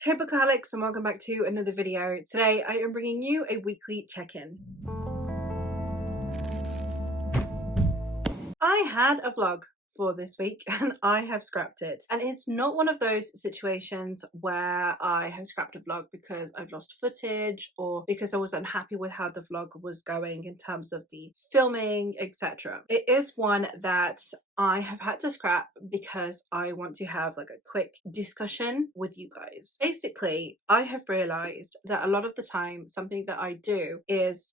Hey Bookaholics, and welcome back to another video. Today I am bringing you a weekly check-in. I had a vlog for this week and I have scrapped it, and it's not one of those situations where I have scrapped a vlog because I've lost footage or because I was unhappy with how the vlog was going in terms of the filming, etc. It is one that I have had to scrap because I want to have like a quick discussion with you guys. Basically, I have realized that a lot of the time something that I do is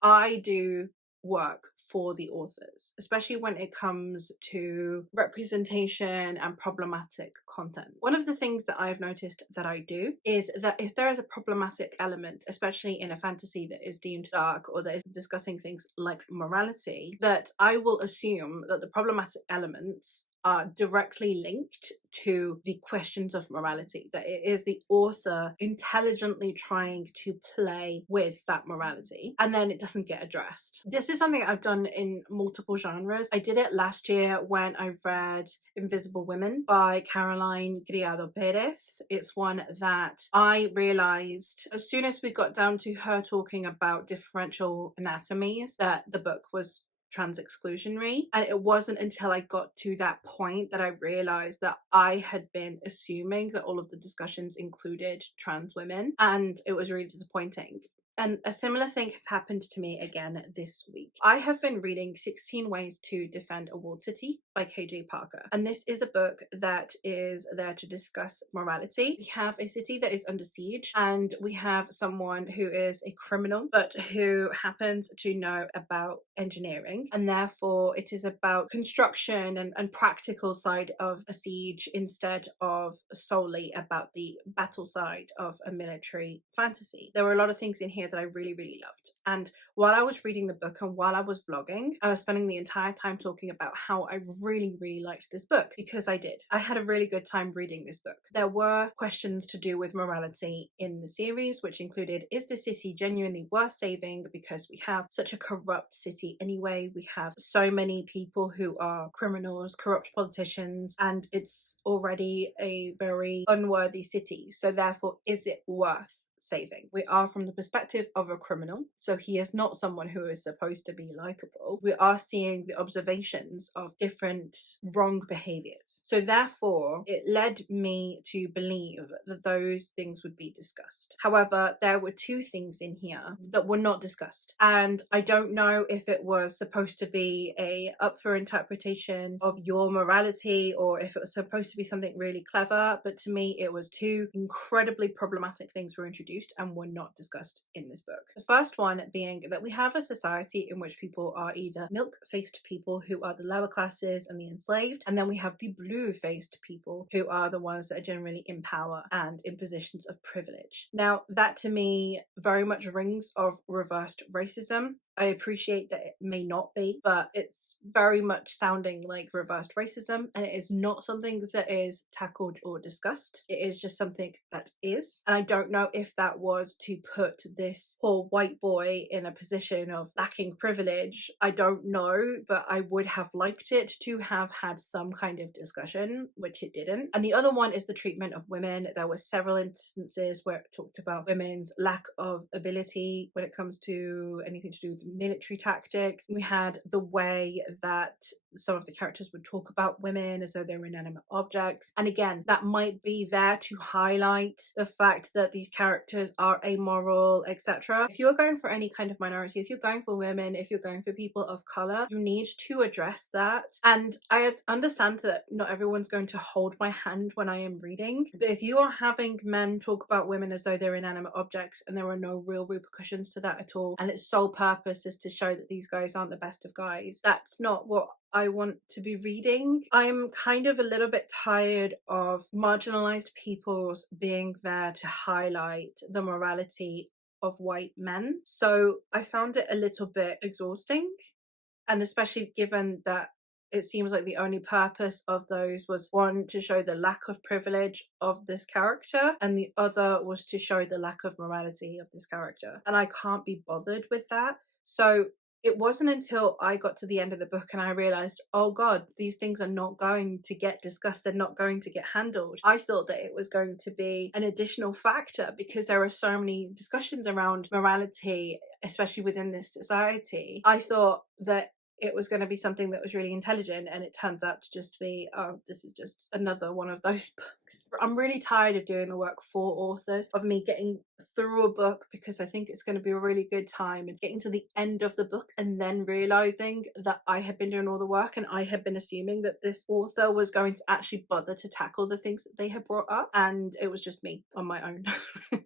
I do work for the authors, especially when it comes to representation and problematic content. One of the things that I've noticed that I do is that if there is a problematic element, especially in a fantasy that is deemed dark or that is discussing things like morality, that I will assume that the problematic elements are directly linked to the questions of morality, that it is the author intelligently trying to play with that morality and then it doesn't get addressed. This is something I've done in multiple genres. I did it last year when I read Invisible Women by Caroline Criado Perez. It's one that I realized as soon as we got down to her talking about differential anatomies that the book was trans exclusionary, and it wasn't until I got to that point that I realized that I had been assuming that all of the discussions included trans women, and it was really disappointing. And a similar thing has happened to me again this week. I have been reading 16 Ways to Defend a Walled City by KJ Parker. And this is a book that is there to discuss morality. We have a city that is under siege, and we have someone who is a criminal, but who happens to know about engineering. And therefore, it is about construction and practical side of a siege instead of solely about the battle side of a military fantasy. There were a lot of things in here that I really loved, and while I was reading the book and while I was vlogging, I was spending the entire time talking about how I really liked this book, because I did. I had a really good time reading this book. There were questions to do with morality in the series, which included, is the city genuinely worth saving because we have such a corrupt city anyway? We have so many people who are criminals, corrupt politicians, and it's already a very unworthy city, so therefore is it worth saving? We are from the perspective of a criminal, so he is not someone who is supposed to be likable. We are seeing the observations of different wrong behaviors, so therefore it led me to believe that those things would be discussed. However, there were two things in here that were not discussed, and I don't know if it was supposed to be a up for interpretation of your morality or if it was supposed to be something really clever, but to me it was two incredibly problematic things were introduced and were not discussed in this book. The first one being that we have a society in which people are either milk-faced people who are the lower classes and the enslaved, and then we have the blue-faced people who are the ones that are generally in power and in positions of privilege. Now, that to me very much rings of reversed racism. I appreciate that it may not be, but it's very much sounding like reversed racism, and it is not something that is tackled or discussed. It is just something that is, and I don't know if that was to put this poor white boy in a position of lacking privilege. I don't know, but I would have liked it to have had some kind of discussion, which it didn't. And the other one is the treatment of women. There were several instances where it talked about women's lack of ability when it comes to anything to do with military tactics. We had the way that some of the characters would talk about women as though they're inanimate objects, and again, that might be there to highlight the fact that these characters are amoral, etc. If you're going for any kind of minority, if you're going for women, if you're going for people of color, you need to address that. And I understand that not everyone's going to hold my hand when I am reading, but if you are having men talk about women as though they're inanimate objects and there are no real repercussions to that at all, and its sole purpose is to show that these guys aren't the best of guys, that's not what I want to be reading. I'm kind of a little bit tired of marginalized peoples being there to highlight the morality of white men. So I found it a little bit exhausting, and especially given that it seems like the only purpose of those was one, to show the lack of privilege of this character, and the other was to show the lack of morality of this character. And I can't be bothered with that. So it wasn't until I got to the end of the book and I realized, oh God, these things are not going to get discussed. They're not going to get handled. I thought that it was going to be an additional factor because there are so many discussions around morality, especially within this society. I thought that it was going to be something that was really intelligent, and it turns out to just be, oh, this is just another one of those books. I'm really tired of doing the work for authors, of me getting through a book because I think it's going to be a really good time, and getting to the end of the book and then realizing that I had been doing all the work and I had been assuming that this author was going to actually bother to tackle the things that they had brought up, and it was just me on my own.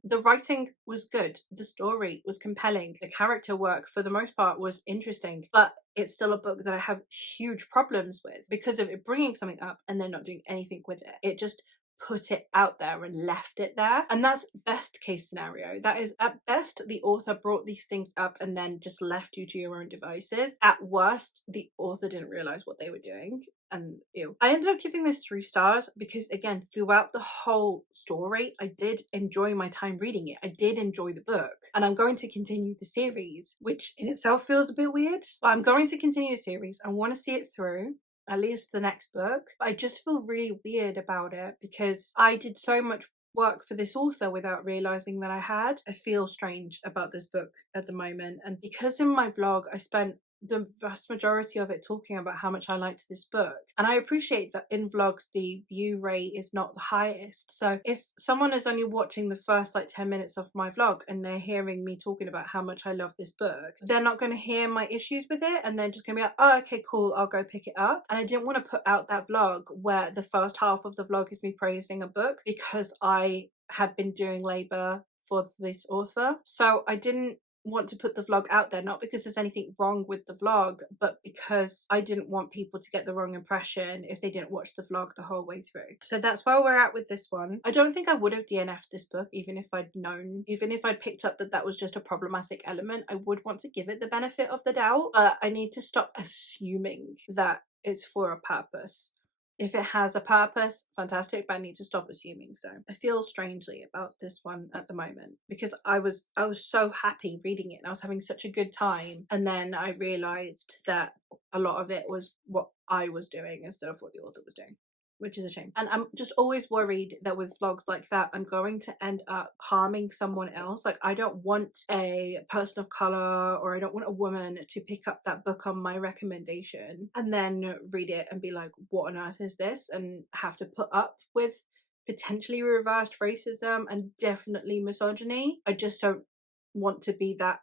The writing was good, the story was compelling, the character work for the most part was interesting, but it's still a book that I have huge problems with because of it bringing something up and then not doing anything with it. It just put it out there and left it there, and that's best case scenario. That is, at best, the author brought these things up and then just left you to your own devices. At worst, the author didn't realize what they were doing, and ew. I ended up giving this 3 stars because, again, throughout the whole story, I did enjoy my time reading it. I did enjoy the book, and I'm going to continue the series, which in itself feels a bit weird, but I'm going to continue the series. I want to see it through, at least the next book. But I just feel really weird about it because I did so much work for this author without realizing that I had. I feel strange about this book at the moment, and because in my vlog I spent the vast majority of it talking about how much I liked this book, and I appreciate that in vlogs the view rate is not the highest, so if someone is only watching the first like 10 minutes of my vlog and they're hearing me talking about how much I love this book, they're not going to hear my issues with it, and they're just going to be like, oh okay cool, I'll go pick it up. And I didn't want to put out that vlog where the first half of the vlog is me praising a book because I had been doing labor for this author, so I didn't want to put the vlog out there, not because there's anything wrong with the vlog, but because I didn't want people to get the wrong impression if they didn't watch the vlog the whole way through. So that's where we're at with this one. I don't think I would have DNF'd this book even if I'd known, even if I'd picked up that that was just a problematic element. I would want to give it the benefit of the doubt, but I need to stop assuming that it's for a purpose. If it has a purpose, fantastic, but I need to stop assuming so. I feel strangely about this one at the moment because I was so happy reading it and I was having such a good time, and then I realised that a lot of it was what I was doing instead of what the author was doing, which is a shame. And I'm just always worried that with vlogs like that, I'm going to end up harming someone else. Like, I don't want a person of color, or I don't want a woman to pick up that book on my recommendation and then read it and be like, what on earth is this? And have to put up with potentially reversed racism and definitely misogyny. I just don't want to be that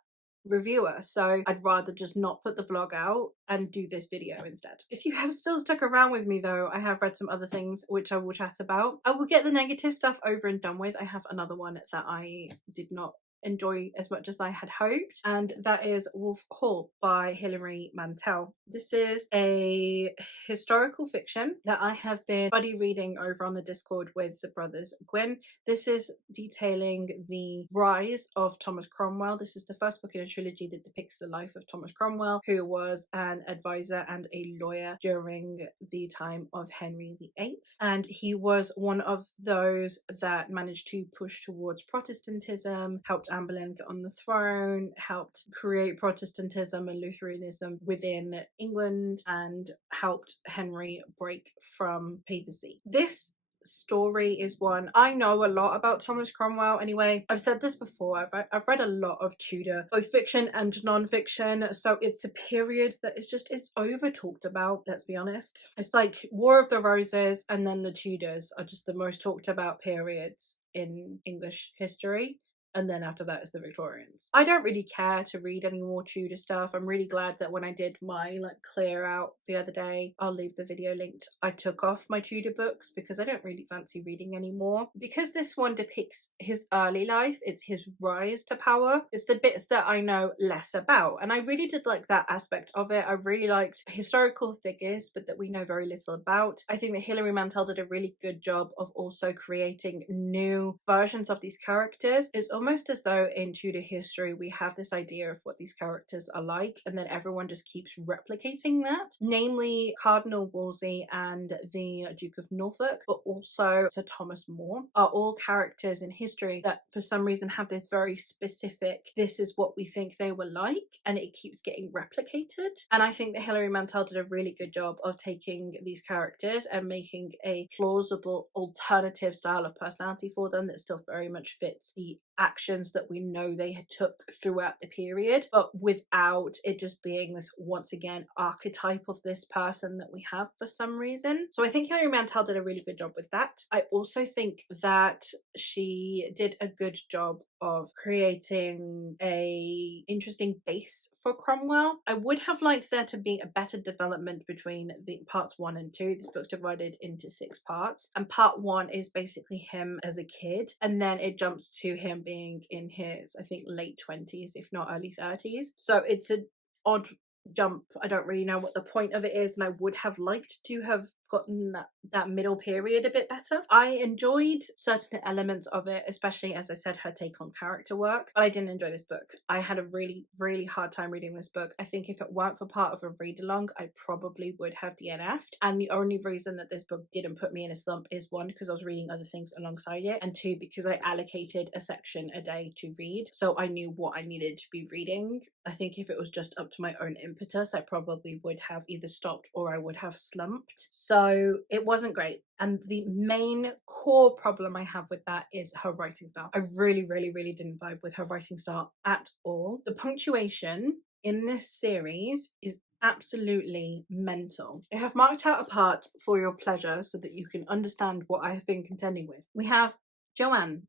reviewer, so I'd rather just not put the vlog out and do this video instead. If you have still stuck around with me though, I have read some other things which I will chat about. I will get the negative stuff over and done with. I have another one that I did not enjoy as much as I had hoped, and that is Wolf Hall by Hilary Mantel. This is a historical fiction that I have been buddy reading over on the Discord with the brothers Gwyn. This is detailing the rise of Thomas Cromwell. This is the first book in a trilogy that depicts the life of Thomas Cromwell, who was an advisor and a lawyer during the time of Henry VIII, and he was one of those that managed to push towards Protestantism, helped Anne Boleyn get on the throne, helped create Protestantism and Lutheranism within England, and helped Henry break from papacy. This story is one I know a lot about. Thomas Cromwell anyway. I've said this before, I've read a lot of Tudor, both fiction and non-fiction, so it's a period that it's over talked about, let's be honest. It's like War of the Roses and then the Tudors are just the most talked about periods in English history, and then after that is the Victorians. I don't really care to read any more Tudor stuff. I'm really glad that when I did my clear out the other day, I'll leave the video linked, I took off my Tudor books because I don't really fancy reading anymore. Because this one depicts his early life, it's his rise to power, it's the bits that I know less about, and I really did like that aspect of it. I really liked historical figures but that we know very little about. I think that Hilary Mantel did a really good job of also creating new versions of these characters. It's almost almost as though in Tudor history we have this idea of what these characters are like, and then everyone just keeps replicating that. Namely, Cardinal Wolsey and the Duke of Norfolk, but also Sir Thomas More, are all characters in history that for some reason have this very specific, this is what we think they were like, and it keeps getting replicated. And I think that Hilary Mantel did a really good job of taking these characters and making a plausible alternative style of personality for them that still very much fits the actions that we know they had took throughout the period, but without it just being this, once again, archetype of this person that we have for some reason. So I think Hilary Mantel did a really good job with that. I also think that she did a good job of creating a interesting base for Cromwell. I would have liked there to be a better development between the parts 1 and 2. This book's divided into 6 parts, and part 1 is basically him as a kid, and then it jumps to him being in his, I think, late 20s, if not early 30s. So it's an odd jump. I don't really know what the point of it is, and I would have liked to have gotten that middle period a bit better. I enjoyed certain elements of it, especially, as I said, her take on character work, but I didn't enjoy this book. I had a really, really hard time reading this book. I think if it weren't for part of a read-along, I probably would have DNF'd, and the only reason that this book didn't put me in a slump is 1, because I was reading other things alongside it, and 2, because I allocated a section a day to read, so I knew what I needed to be reading. I think if it was just up to my own impetus, I probably would have either stopped or I would have slumped. So it wasn't great. And the main core problem I have with that is her writing style. I really, really, really didn't vibe with her writing style at all. The punctuation in this series is absolutely mental. I have marked out a part for your pleasure so that you can understand what I have been contending with. We have Joanne,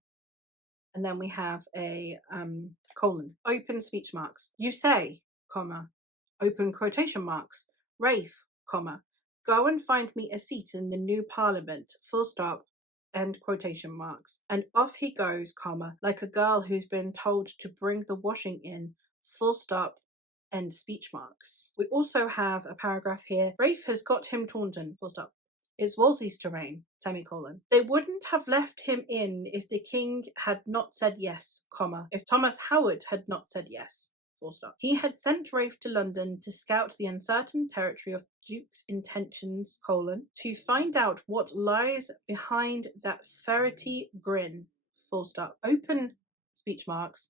and then we have a colon, open speech marks. You say, comma, open quotation marks, Rafe, comma, go and find me a seat in the new parliament, full stop, end quotation marks. And off he goes, comma, like a girl who's been told to bring the washing in, full stop, end speech marks. We also have a paragraph here, Rafe has got him Taunton, full stop. It's Wolsey's terrain, semicolon. They wouldn't have left him in if the king had not said yes, comma, if Thomas Howard had not said yes, full stop. He had sent Rafe to London to scout the uncertain territory of the Duke's intentions, colon, to find out what lies behind that ferrety grin, full stop. Open speech marks,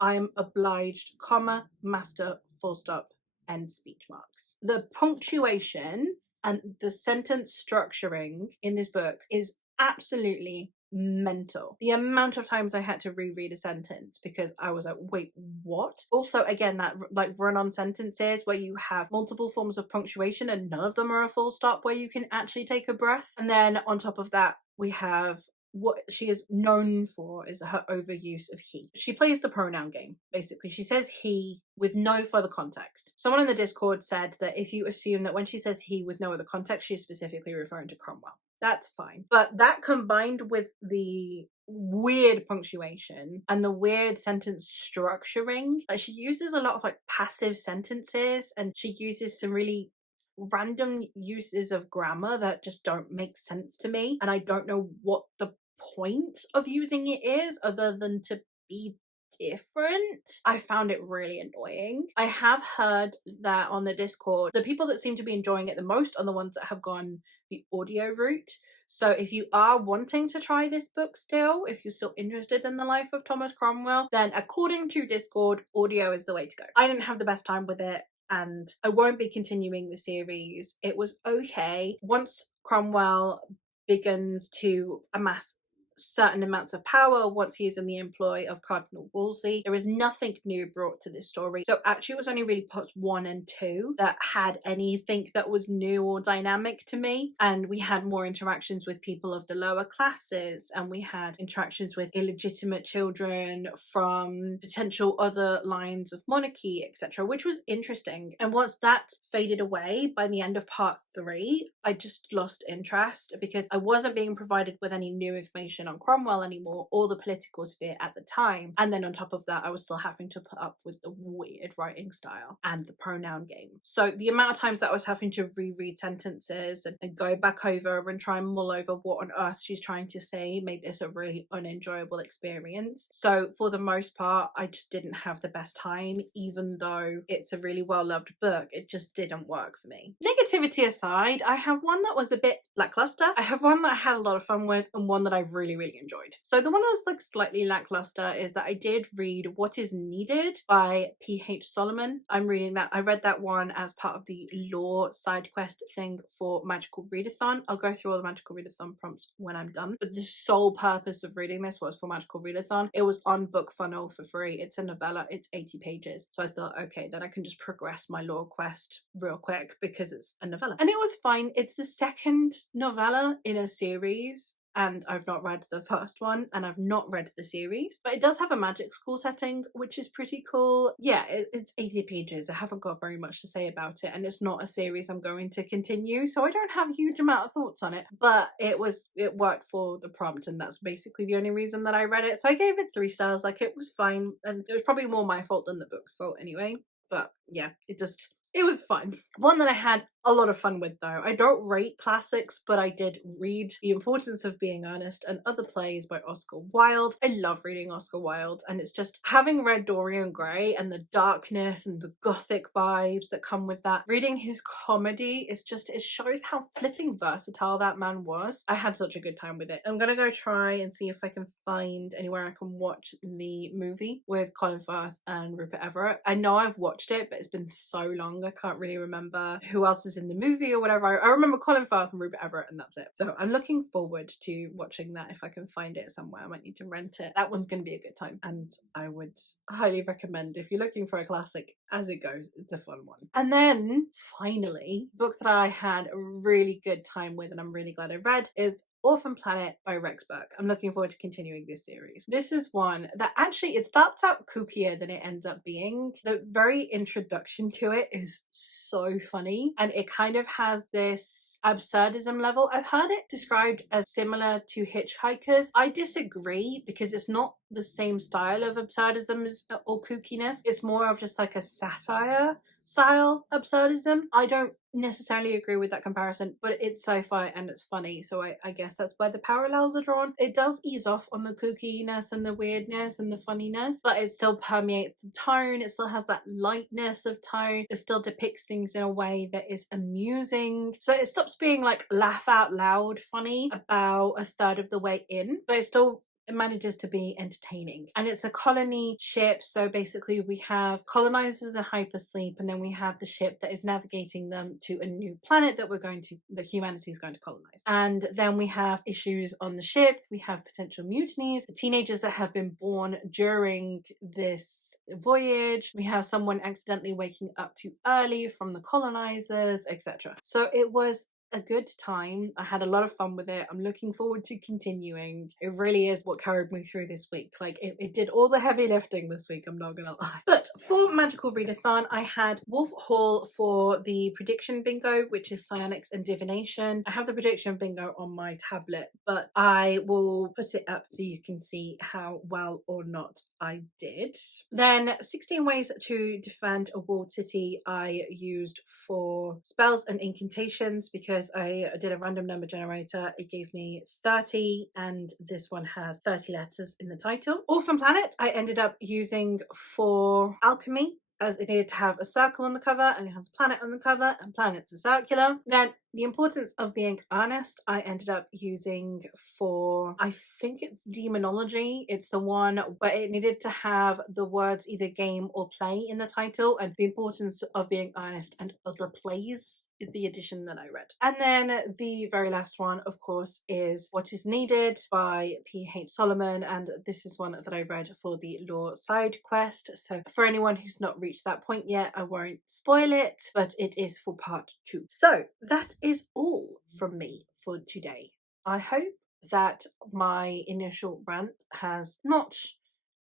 I am obliged, comma, master, full stop, end speech marks. The punctuation and the sentence structuring in this book is absolutely mental. The amount of times I had to reread a sentence because I was like, wait, what? Also, again, that like run-on sentences where you have multiple forms of punctuation and none of them are a full stop where you can actually take a breath. And then on top of that, we have what she is known for is her overuse of he. She plays the pronoun game, basically. She says he with no further context. Someone in the Discord said that if you assume that when she says he with no other context, she's specifically referring to Cromwell. That's fine. But that combined with the weird punctuation and the weird sentence structuring, like she uses a lot of like passive sentences, and she uses some really random uses of grammar that just don't make sense to me, and I don't know what the point of using it is other than to be different. I found it really annoying. I have heard that on the Discord, the people that seem to be enjoying it the most are the ones that have gone the audio route. So if you are wanting to try this book still, if you're still interested in the life of Thomas Cromwell, then according to Discord, audio is the way to go. I didn't have the best time with it, and I won't be continuing the series. It was okay. Once Cromwell begins to amass certain amounts of power, once he is in the employ of Cardinal Wolsey, there is nothing new brought to this story. So actually it was only really parts 1 and 2 that had anything that was new or dynamic to me, and we had more interactions with people of the lower classes, and we had interactions with illegitimate children from potential other lines of monarchy, etc., which was interesting. And once that faded away by the end of part 3, I just lost interest because I wasn't being provided with any new information on Cromwell anymore or the political sphere at the time. And then on top of that, I was still having to put up with the weird writing style and the pronoun game. So the amount of times that I was having to reread sentences and go back over and try and mull over what on earth she's trying to say made this a really unenjoyable experience. So for the most part, I just didn't have the best time, even though it's a really well-loved book. It just didn't work for me. Negativity aside, I have one that was a bit lackluster. I have one that I had a lot of fun with and one that I really, really enjoyed. So the one that was like slightly lackluster is that I did read What Is Needed by P.H. Solomon. I'm reading that. I read that one as part of the lore side quest thing for Magical Readathon. I'll go through all the Magical Readathon prompts when I'm done. But the sole purpose of reading this was for Magical Readathon. It was on Book Funnel for free. It's a novella. It's 80 pages. So I thought, okay, then I can just progress my lore quest real quick because it's a novella. And it was fine. It's the second novella in a series, and I've not read the first one, and I've not read the series, but it does have a magic school setting, which is pretty cool. Yeah, it's 80 pages. I haven't got very much to say about it, and it's not a series I'm going to continue, so I don't have a huge amount of thoughts on it, but it worked for the prompt, and that's basically the only reason that I read it. So I gave it 3 stars. Like, it was fine, and it was probably more my fault than the book's fault anyway, but yeah, it was fun. One that I had a lot of fun with though. I don't rate classics, but I did read The Importance of Being Earnest and Other Plays by Oscar Wilde. I love reading Oscar Wilde, and it's just having read Dorian Gray and the darkness and the gothic vibes that come with that. Reading his comedy is just, it shows how flipping versatile that man was. I had such a good time with it. I'm gonna go try and see if I can find anywhere I can watch the movie with Colin Firth and Rupert Everett. I know I've watched it, but it's been so long I can't really remember who else is in the movie or whatever. I remember Colin Firth and Rupert Everett, and that's it. So I'm looking forward to watching that if I can find it somewhere. I might need to rent it. That one's going to be a good time, and I would highly recommend if you're looking for a classic as it goes. It's a fun one. And then finally, a book that I had a really good time with and I'm really glad I read is Orphan Planet by Rex Burke. I'm looking forward to continuing this series. This is one that actually, it starts out kookier than it ends up being. The very introduction to it is so funny, and it kind of has this absurdism level. I've heard it described as similar to Hitchhikers. I disagree because it's not the same style of absurdism or kookiness. It's more of just like a satire style absurdism. I don't necessarily agree with that comparison, but it's sci-fi and it's funny, so I guess that's where the parallels are drawn. It does ease off on the kookiness and the weirdness and the funniness, but it still permeates the tone. It still has that lightness of tone. It still depicts things in a way that is amusing, so it stops being like laugh out loud funny about a third of the way in, but it manages to be entertaining. And it's a colony ship, so basically we have colonizers in hypersleep, and then we have the ship that is navigating them to a new planet that humanity is going to colonize. And then we have issues on the ship, we have potential mutinies, teenagers that have been born during this voyage, we have someone accidentally waking up too early from the colonizers, etc. So it was a good time. I had a lot of fun with it. I'm looking forward to continuing. It really is what carried me through this week. Like, it did all the heavy lifting this week, I'm not gonna lie. But for Magical Readathon, I had Wolf Hall for the prediction bingo, which is psionics and divination. I have the prediction bingo on my tablet, but I will put it up so you can see how well or not I did. Then 16 ways to defend a walled city I used for spells and incantations because I did a random number generator. It gave me 30, and this one has 30 letters in the title. Orphan Planet I ended up using for alchemy, as it needed to have a circle on the cover and it has a planet on the cover, and planets are circular. Then The Importance of Being Earnest I ended up using for, I think it's demonology. It's the one where it needed to have the words either game or play in the title, and The Importance of Being Earnest and Other Plays is the edition that I read. And then the very last one, of course, is What Is Needed by P.H. Solomon, and this is one that I read for the lore side quest. So for anyone who's not reached that point yet, I won't spoil it, but it is for part 2. So that is all from me for today. I hope that my initial rant has not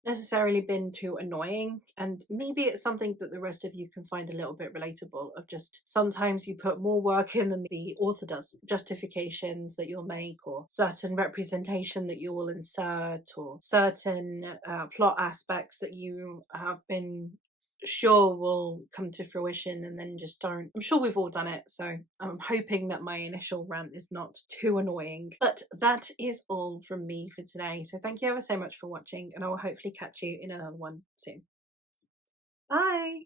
necessarily been too annoying, and maybe it's something that the rest of you can find a little bit relatable, of just sometimes you put more work in than the author does, justifications that you'll make, or certain representation that you will insert, or certain plot aspects that you have been sure will come to fruition and then just don't. I'm sure we've all done it, so I'm hoping that my initial rant is not too annoying. But that is all from me for today. So thank you ever so much for watching, and I will hopefully catch you in another one soon. Bye!